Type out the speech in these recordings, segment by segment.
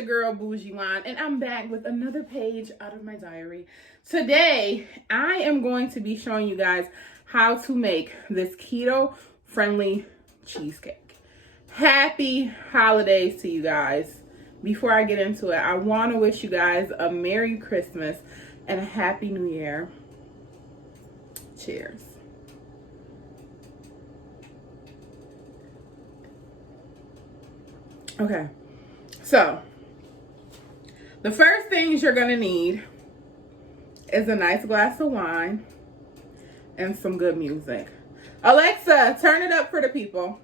your girl BoujeeJuan, and I'm back with another page out of my diary. Today, I am going to be showing you guys how to make this keto-friendly cheesecake. Happy holidays to you guys. Before I get into it, I want to wish you guys a Merry Christmas and a Happy New Year. Cheers. Okay, so the first things you're gonna need is a nice glass of wine and some good music. Alexa, turn it up for the people.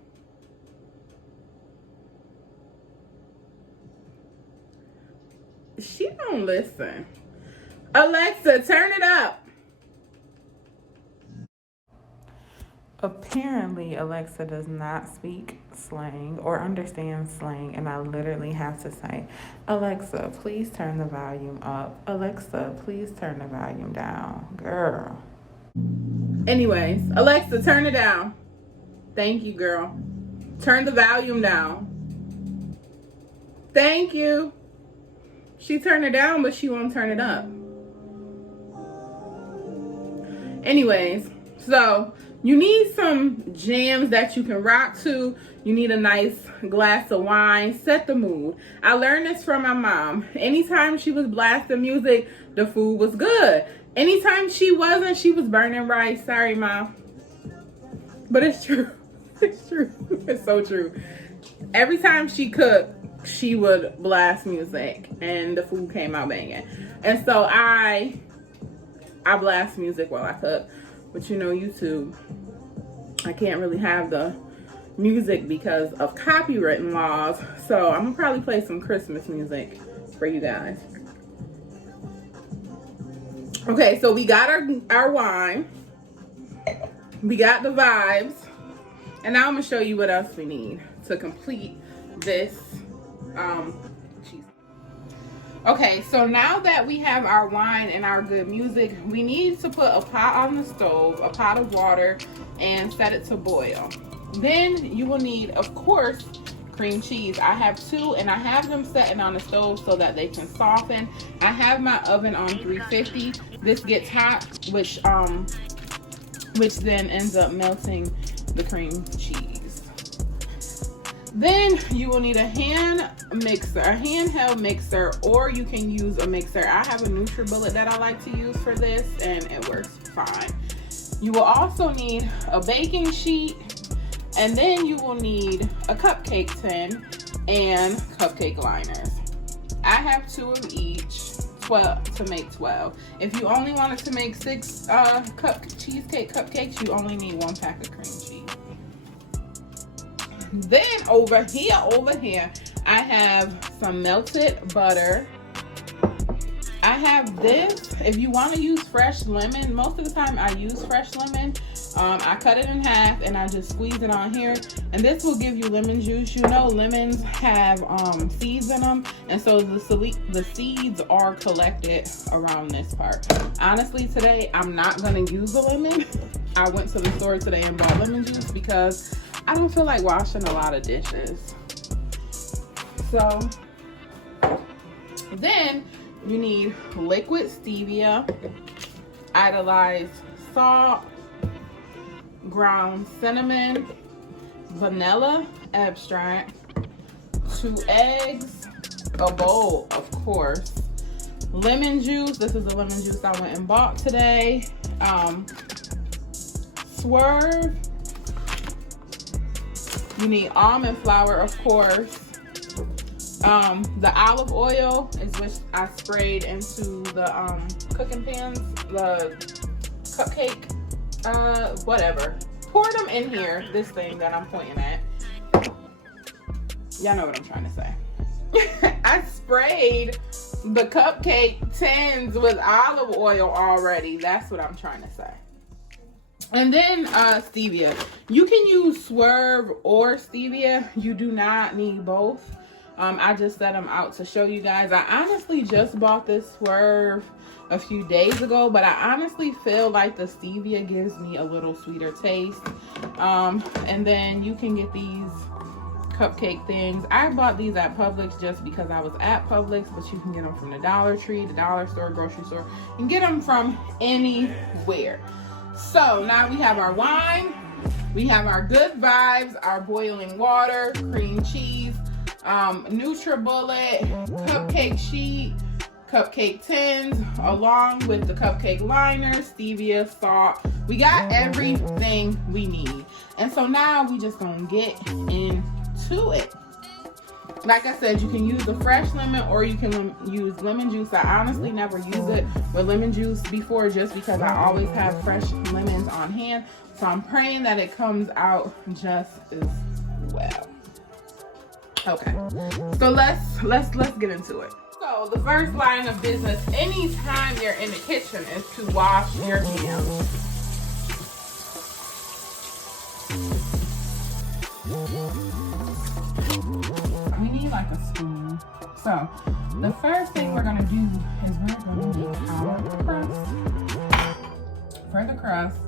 She don't listen. Alexa, turn it up. Apparently, Alexa does not speak slang or understand slang, and I literally have to say, Alexa, please turn the volume up. Alexa, please turn the volume down. Girl. Anyways, Alexa, turn it down. Thank you, girl. Turn the volume down. Thank you. She turned it down, but she won't turn it up. Anyways, so you need some jams that you can rock to. You need a nice glass of wine. Set the mood. I learned this from my mom. Anytime she was blasting music, the food was good. Anytime she wasn't, she was burning rice. Sorry, Mom. But it's true. It's true. It's so true. Every time she cooked, she would blast music and the food came out banging. And so I blast music while I cook. But you know, YouTube, I can't really have the music because of copyright laws. So I'm gonna probably play some Christmas music for you guys. Okay, so we got our wine. We got the vibes. And now I'm gonna show you what else we need to complete this cheese. Okay, so now that we have our wine and our good music, we need to put a pot on the stove, a pot of water, and set it to boil. Then you will need, of course, cream cheese. I have 2, and I have them setting on the stove so that they can soften. I have my oven on 350. This gets hot, which then ends up melting the cream cheese. Then you will need a handheld mixer, or you can use a mixer. I have a NutriBullet that I like to use for this, and it works fine. You will also need a baking sheet, and then you will need a cupcake tin and cupcake liners. I have 2 of each, 12 to make 12. If you only wanted to make 6 cheesecake cupcakes, you only need 1 pack of cream cheese. Then over here, I have some melted butter. I have this. If you want to use fresh lemon, most of the time I use fresh lemon. I cut it in half and I just squeeze it on here. And this will give you lemon juice. You know, lemons have seeds in them. And so the seeds are collected around this part. Honestly, today, I'm not going to use a lemon. I went to the store today and bought lemon juice because I don't feel like washing a lot of dishes. So then you need liquid stevia, idolized salt, ground cinnamon, vanilla extract, 2 eggs, a bowl, of course, lemon juice. This is the lemon juice I went and bought today. Swerve. You need almond flour, of course. The olive oil is which I sprayed into the cooking pans, the cupcake, whatever. Pour them in here, this thing that I'm pointing at. Y'all know what I'm trying to say. I sprayed the cupcake tins with olive oil already. That's what I'm trying to say. And then stevia. You can use Swerve or stevia. You do not need both. I just set them out to show you guys. I honestly just bought this Swerve a few days ago, but I honestly feel like the stevia gives me a little sweeter taste. And then you can get these cupcake things. I bought these at Publix just because I was at Publix, but you can get them from the Dollar Tree, the dollar store, grocery store. You can get them from anywhere. So now we have our wine, we have our good vibes, our boiling water, cream cheese, NutriBullet, cupcake sheet, cupcake tins, along with the cupcake liner, stevia, salt. We got everything we need. And so now we just gonna get into it. Like I said, you can use the fresh lemon or you can use lemon juice. I honestly never used it with lemon juice before just because I always have fresh lemons on hand. So I'm praying that it comes out just as well. Okay, so let's get into it. So the first line of business anytime you're in the kitchen is to wash your hands. We need like a spoon. So the first thing we're gonna do is we're gonna make our crust. For the crust,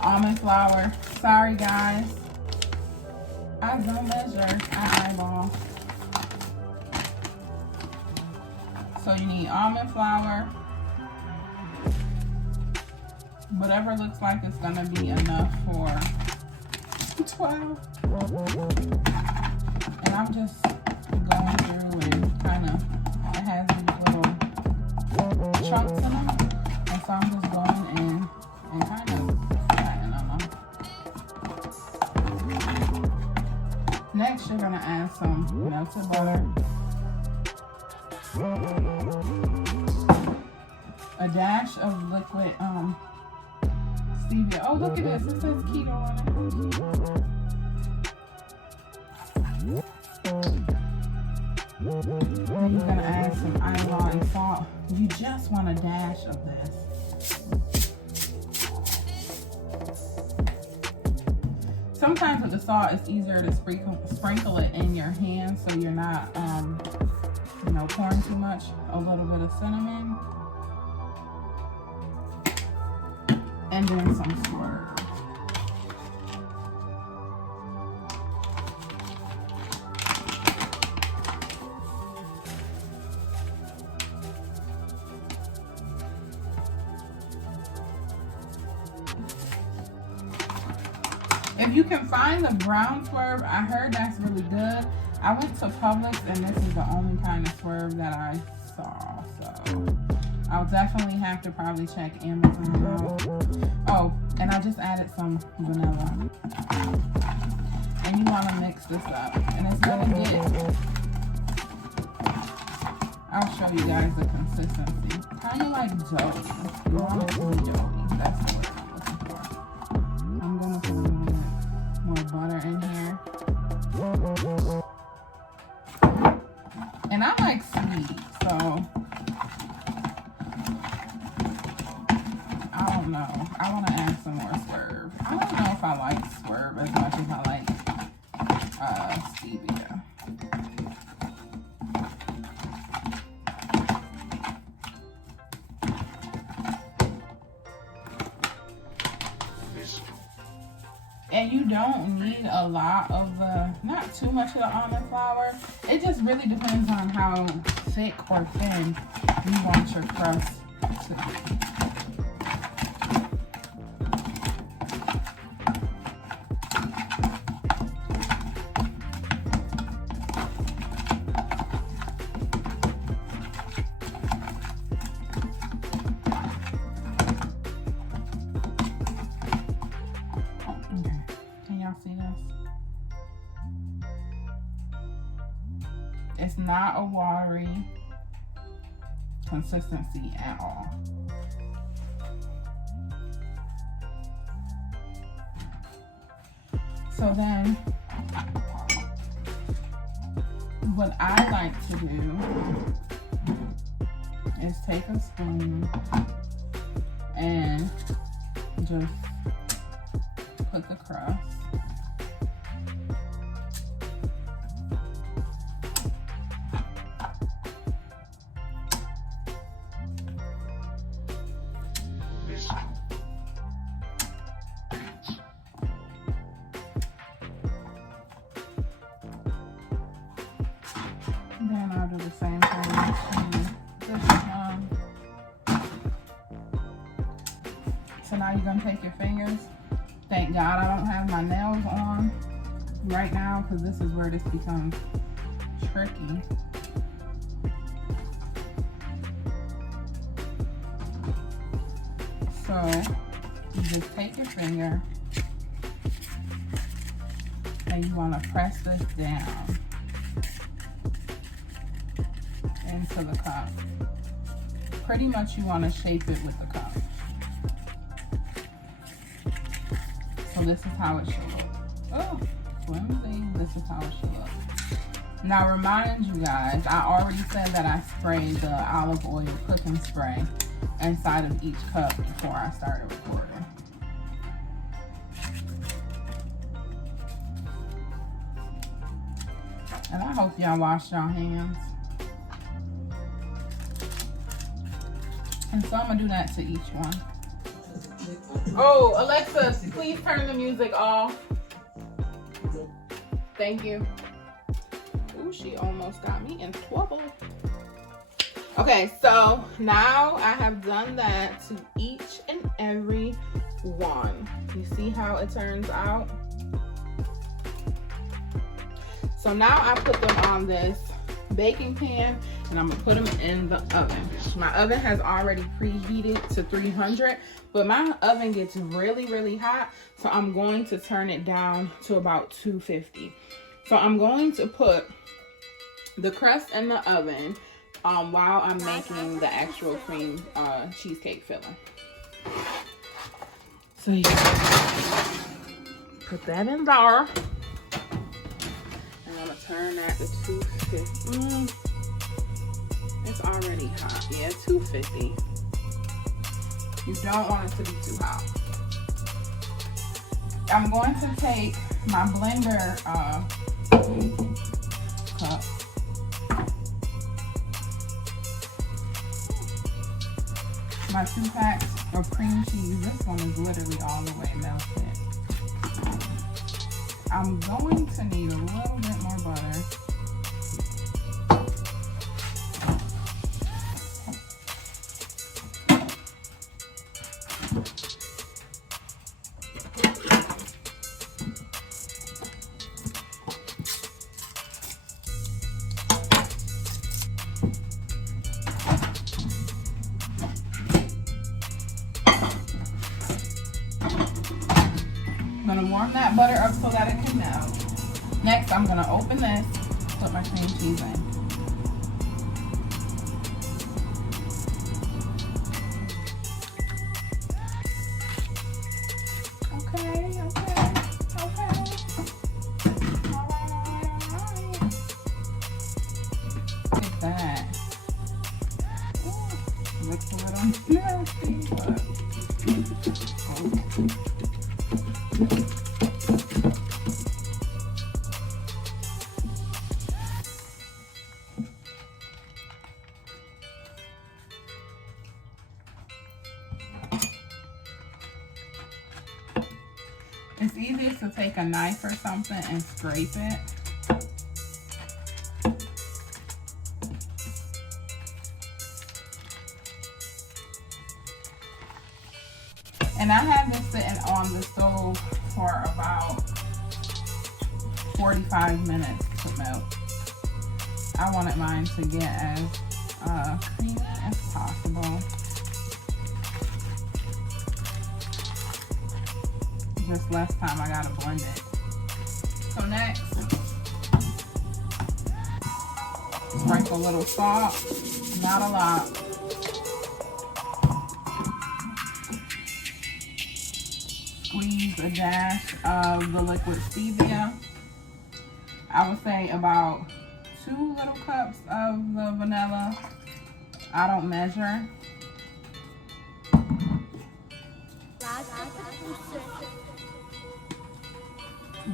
almond flour. Sorry guys, I don't measure, I eyeball. So you need almond flour, whatever looks like it's gonna be enough for 12. And I'm just going through and kind of, it has these little chunks in them. And so I'm just going in and kind of flattening them. Next, you're gonna add some melted butter, a dash of liquid stevia. Oh, look at this. It says keto on it. Then you're gonna add some iodine and salt. You just want a dash of this. Sometimes with the salt, it's easier to sprinkle it in your hand so you're not, pouring too much. A little bit of cinnamon. And then some Swerve. If you can find the brown Swerve, I heard that's really good. I went to Publix and this is the only kind of Swerve that I saw. So I'll definitely have to probably check Amazon out. Oh, and I just added some vanilla. And you want to mix this up. And it's going to get, I'll show you guys the consistency. Kind of like dough. You want it to be doughy. That's what I'm looking for. I'm going to put a little bit more butter in here. And I like sweet, so I don't know. I want to add some more Swerve. I don't know if I like Swerve as much as I like stevia. And you don't need a lot of not too much of the almond flour. It just really depends on how thick or thin you want your crust to be. See this? It's not a watery consistency at all. So then what I like to do is take a spoon and just put the crust. So now you're gonna take your fingers. Thank God I don't have my nails on right now, because this is where this becomes tricky. So you just take your finger and you want to press this down into the cup. Pretty much you want to shape it with the cup. So this is how it should look. Oh, flimsy. This is how it should look. Now remind you guys, I already said that I sprayed the olive oil cooking spray inside of each cup before I started recording. And I hope y'all wash your hands. And so I'm gonna do that to each one. Oh, Alexa, please turn the music off. Thank you. Ooh, she almost got me in trouble. Okay, so now I have done that to each and every one. You see how it turns out? So now I put them on this baking pan and I'm gonna put them in the oven. My oven has already preheated to 300, but my oven gets really, really hot. So I'm going to turn it down to about 250. So I'm going to put the crust in the oven while I'm making the actual cream cheesecake filling. So you put that in there. And I'm gonna turn that to 250. It's already hot. Yeah, 250. You don't want it to be too hot. I'm going to take my blender cup. My 2 packs of cream cheese. This one is literally all the way melted. I'm going to need a little bit more butter. I'm gonna warm that butter up so that it can melt. Next, I'm gonna open this, put my cream cheese in. Okay. All right. Look at that. Ooh, looks a little nasty, but okay. It's easiest to take a knife or something and scrape it. And I had this sitting on the stove for about 45 minutes to melt. I wanted mine to get as creamy as possible. Just less time, I gotta blend it. So next, sprinkle a little salt, not a lot. Squeeze a dash of the liquid stevia. I would say about 2 little cups of the vanilla. I don't measure.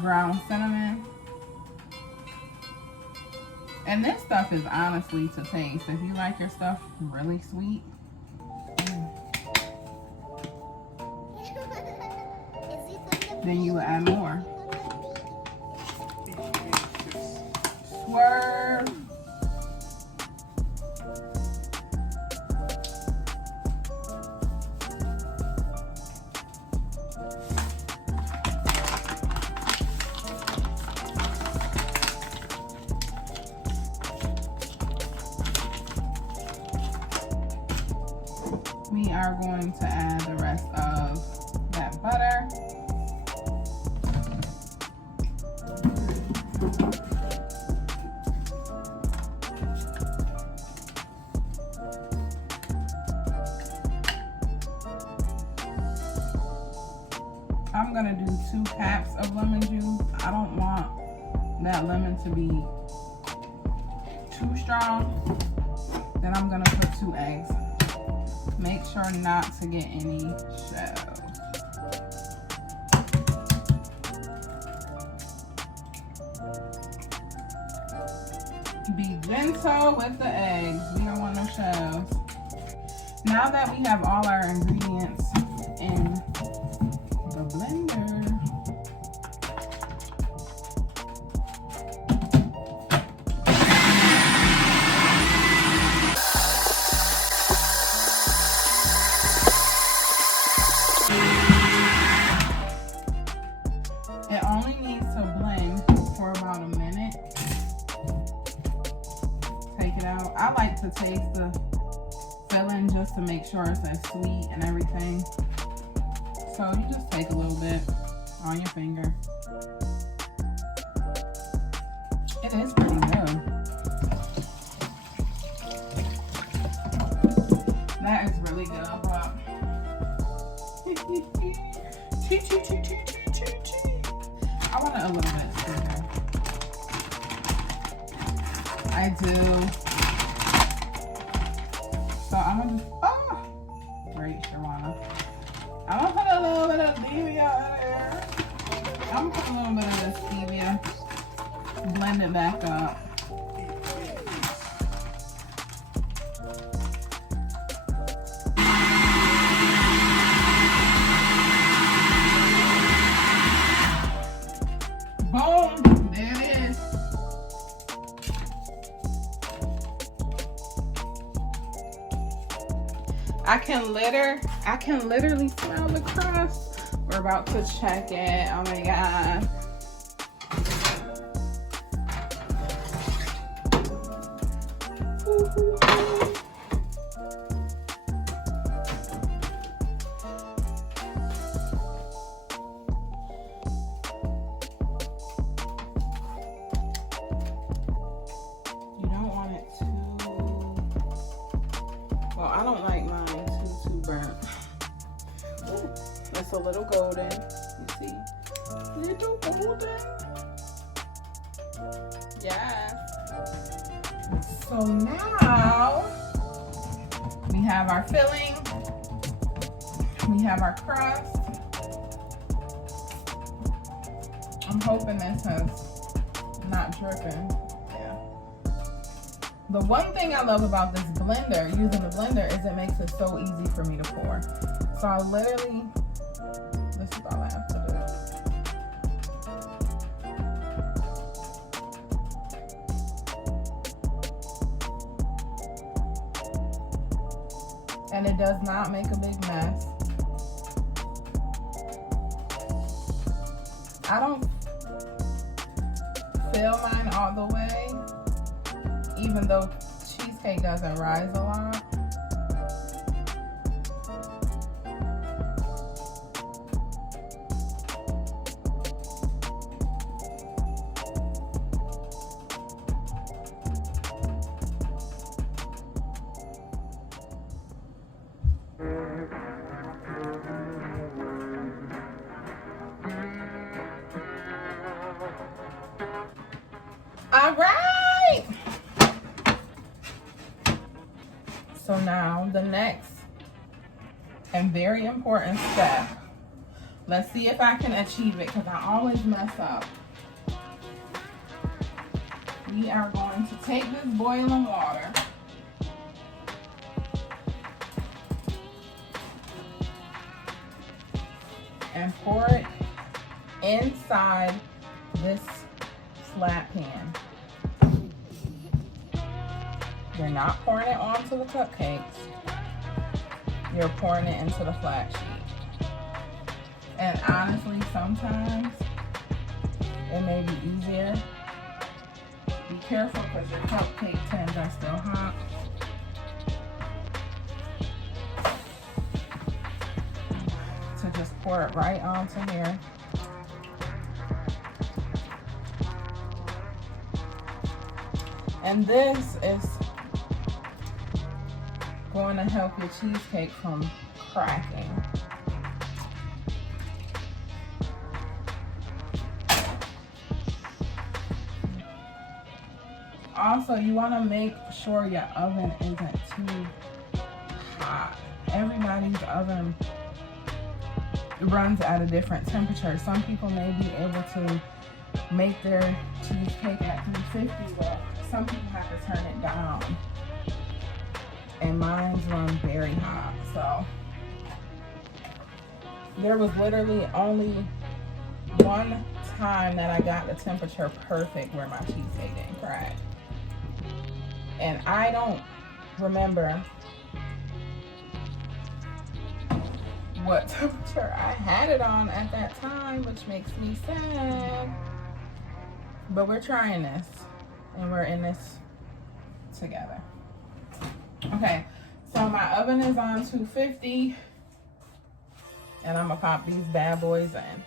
Ground cinnamon. And this stuff is honestly to taste. If you like your stuff really sweet, then you add more. Swerve. We are going to add the rest of that butter. I'm gonna do 2 cups of lemon juice. I don't want that lemon to be too strong. Then I'm gonna put 2 eggs. Make sure not to get any shells. Be gentle with the eggs. We don't want no shells. Now that we have all our ingredients in the blender, it only needs to blend for about a minute. Take it out. I like to taste the filling just to make sure it's as sweet and everything. So you just take a little bit on your finger. It is pretty good. That is really good. I want it a little bit sweeter. I do. So I'm gonna just, great, Shawana. I'm gonna put a little bit of stevia in there. I'm gonna put a little bit of this stevia. Blend it back up. Boom! There it is. I can literally smell the crust. We're about to check it. Oh my god. You don't want it too, well, I don't like mine too burnt. Ooh, it's a little golden. You see? Little golden. Yeah. So now we have our filling. We have our crust. I'm hoping this has not dripping. Yeah. The one thing I love about this blender, using the blender, is it makes it so easy for me to pour. So I literally, this is all I have to do. And it does not make a big mess. I don't fill mine all the way, even though cheesecake doesn't rise a lot. All right. So now the next and very important step. Let's see if I can achieve it, because I always mess up. We are going to take this boiling water and pour it inside this flat pan. You're not pouring it onto the cupcakes. You're pouring it into the flat sheet. And honestly, sometimes it may be easier. Be careful because your cupcake tins are still hot. To just pour it right onto here. And this is going to help your cheesecake from cracking. Also, you want to make sure your oven isn't too hot. Everybody's oven runs at a different temperature. Some people may be able to make their cheesecake at 350, but some people have to turn it down. And mine's run very hot. So there was literally only one time that I got the temperature perfect where my cheesecake didn't crack. And I don't remember what temperature I had it on at that time, which makes me sad. But we're trying this, and we're in this together. Okay, so my oven is on 250, and I'm gonna pop these bad boys in.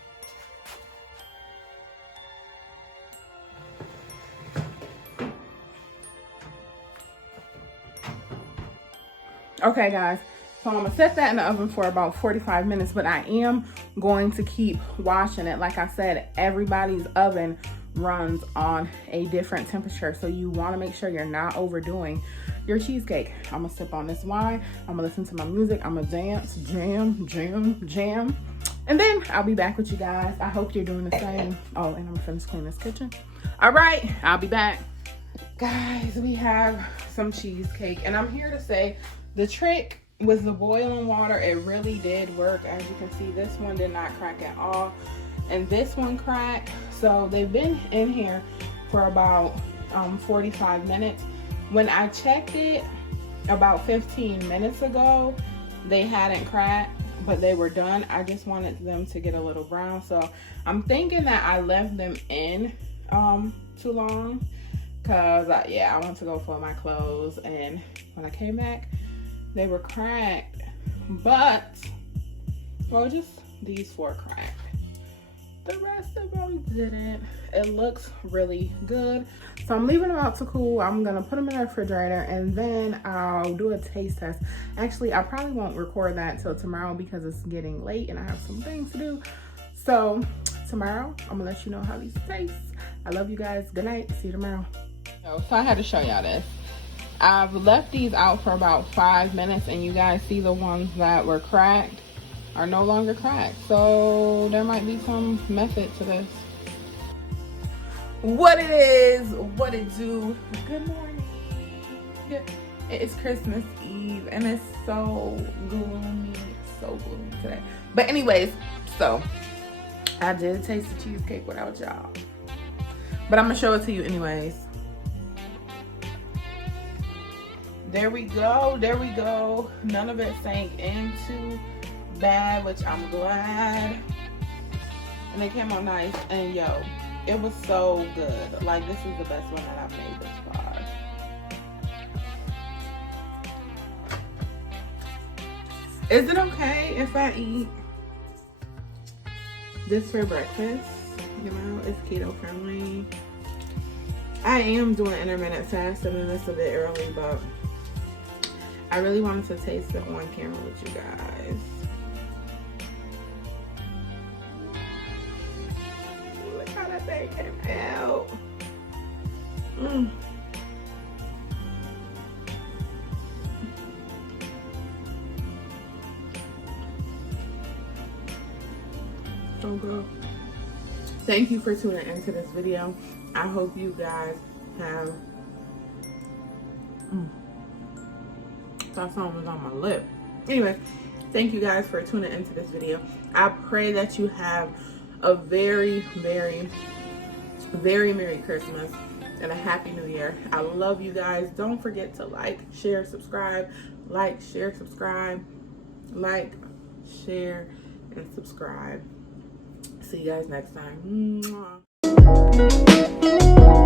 Okay, guys, so I'm gonna set that in the oven for about 45 minutes, but I am going to keep watching it. Like I said, everybody's oven runs on a different temperature, so you want to make sure you're not overdoing your cheesecake. I'm gonna sip on this wine, I'm gonna listen to my music, I'm gonna dance, jam, and then I'll be back with you guys. I hope you're doing the same. Oh, and I'm gonna finish cleaning this kitchen. All right, I'll be back. Guys, we have some cheesecake, and I'm here to say the trick with the boiling water, it really did work. As you can see, this one did not crack at all, and this one cracked. So they've been in here for about 45 minutes. When I checked it about 15 minutes ago, they hadn't cracked, but they were done. I just wanted them to get a little brown, so I'm thinking that I left them in too long, because I went to go fold my clothes, and when I came back, they were cracked. But, well, just these 4 cracked. The rest of them didn't. It looks really good. So I'm leaving them out to cool. I'm gonna put them in the refrigerator, and then I'll do a taste test. Actually, I probably won't record that until tomorrow because it's getting late and I have some things to do. So tomorrow, I'm gonna let you know how these taste. I love you guys. Good night. See you tomorrow. So I had to show y'all this. I've left these out for about 5 minutes, and you guys see the ones that were cracked are no longer cracked. So there might be some method to this. What it is, what it do. Good morning. It's Christmas Eve, and it's so gloomy. It's so gloomy today. But anyways, so I did taste the cheesecake without y'all, but I'm gonna show it to you anyways. There we go, there we go. None of it sank into bad, which I'm glad. And they came out nice, and yo, it was so good. Like, this is the best one that I've made this far. Is it okay if I eat this for breakfast? You know, it's keto friendly. I am doing intermittent fasting, and it's a bit early, but I really wanted to taste it on camera with you guys. Look how that thing came out. So good. Thank you for tuning into this video. I hope you guys have that song was on my lip. Anyway, thank you guys for tuning into this video. I pray that you have a very, very, very Merry Christmas and a Happy New Year. I love you guys. Don't forget to like, share, subscribe. Like, share, subscribe. Like, share, and subscribe. See you guys next time. Mwah.